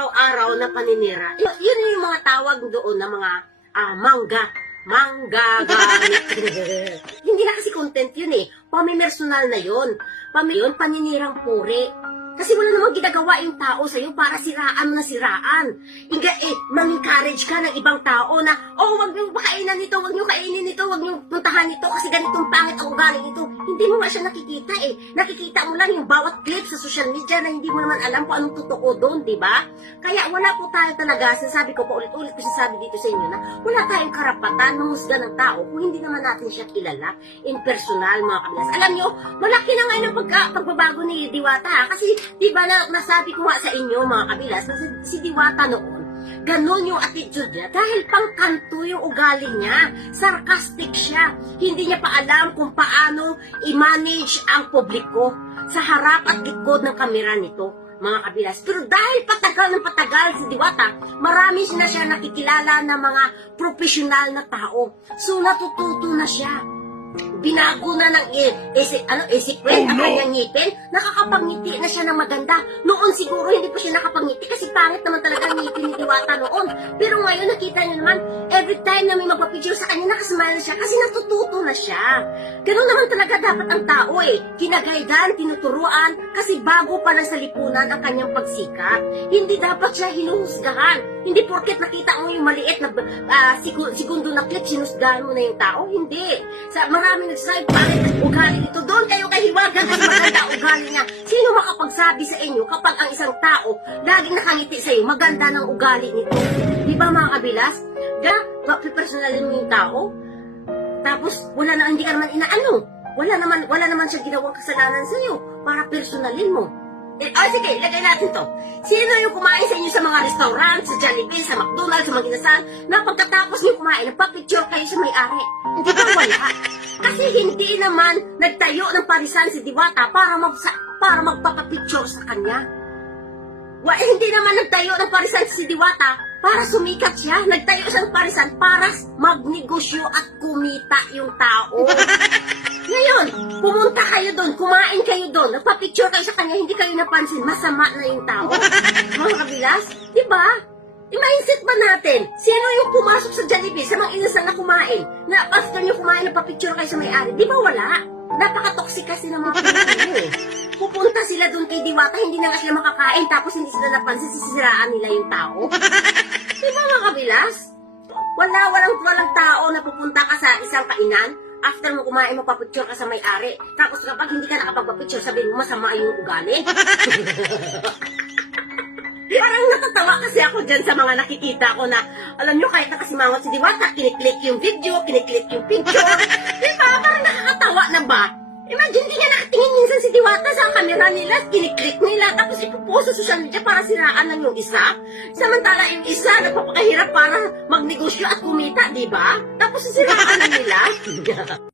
araw-araw na paninira. Yun yung mga tawag doon na mga manggagamit. Hindi na kasi content yun eh. Pamimersonal na yun. Paninirang puri. Kasi wala namang ginagawa yung tao sa'yo para siraan na siraan. Mang-encourage ka ng ibang tao na, wag niyo pakainan nito, wag niyo kainin nito, wag niyo puntahan nito kasi ganitong pangit ang ugali nito. Hindi mo nga siya nakikita eh. Nakikita mo lang yung bawat clip sa social media na hindi mo naman alam kung anong totoo doon, di ba? Kaya wala po tayo talaga, sinasabi ko pa ulit-ulit ko sinasabi dito sa inyo na wala tayong karapatan manghusga ng tao kung hindi naman natin siya kilala in personal, mga kabilas. Alam nyo, malaki na ngayon ang pagbabago ni Diwata ha? Kasi di ba nasabi ko nga sa inyo mga kabilas na si Diwata noon, ganun yung attitude niya dahil pangkanto yung ugali niya. Sarcastic siya. Hindi niya pa alam kung paano i-manage ang publiko sa harap at likod ng kamera nito, mga kabilas. Pero dahil patagal ng patagal si Diwata, marami na siya nakikilala na mga profesional na tao. So natututo na siya. Binago na ng isikwet ang kanyang ngipin, nakakapangiti na siya ng maganda. Noon siguro hindi pa siya nakapangiti kasi pangit naman talaga ang ngipin ni Diwata noon. Pero ngayon nakita niyo naman, every time na may magpapicture sa kanya, nakasmile siya kasi natututo na siya. Ganun naman talaga dapat ang tao eh. Kinagaydan, tinuturuan, kasi bago pa lang sa lipunan ang kanyang pagsikat. Hindi dapat siya hinuhusgahan. Hindi porket nakita mo yung maliit na segundo na clip, sinusgahan mo na yung tao. Hindi. Marami nagsasabi, bakit ugali nito? Doon kayo kahiwagan kasi maganda ugali niya. Sino makapagsabi sa inyo kapag ang isang tao laging nakangiti sa iyo, maganda ng ugali nito? Di ba mga kabilas? Personalin mo yung tao, tapos hindi ka naman inaano. Wala naman siya ginawang kasalanan sa iyo para personalin mo. Sige, lagay natin to. Sino yung kumain sa inyo sa mga restaurant, sa Jollibee, sa McDonald's, sa mga inasal, na pagkatapos niyo kumain, nagpa-picture kayo sa may-ari? Hindi ba wala? Kasi hindi naman nagtayo ng parisan si Diwata para magpapapicture sa kanya. Hindi naman nagtayo ng parisan si Diwata para sumikat siya. Nagtayo siya ng parisan para magnegosyo at kumita yung tao. Ngayon, pumunta kayo doon, kumain kayo doon, nagpa-picture kayo sa kanya, hindi kayo napansin, masama na yung tao. Mga kabilas, di ba? I-mindset ba natin? Sino yung pumasok sa Jollibee, sa mga inasal na kumain, na after nyo kumain, nagpa-picture kayo sa may-ari? Di ba wala? Napaka-toxic kasi ng mga Pilipino eh. Pupunta sila doon kay Diwata, hindi na nga sila makakain, tapos hindi sila napansin, sisiraan nila yung tao. Di ba mga kabilas? Walang tao na pupunta ka sa isang kainan, after mo kumain, magpapicture ka sa may-ari. Tapos kapag hindi ka nakapagpapicture, sabihin mo masama yung ugali. Parang natatawa kasi ako dyan sa mga nakikita ko na, alam nyo, kahit nakasimangot si Diwata, kiniklik yung video, kiniklik yung picture. Diba? Parang nakakatawa na ba? Imagine, hindi nga nakatingin minsan si Diwata sa camera nila, kiniklik nila, tapos ipopost sa social media para siraan lang yung isa. Samantala yung isa, nagpapakahirap para magnegosyo at kumita, diba? Tapos sisiraan na nila.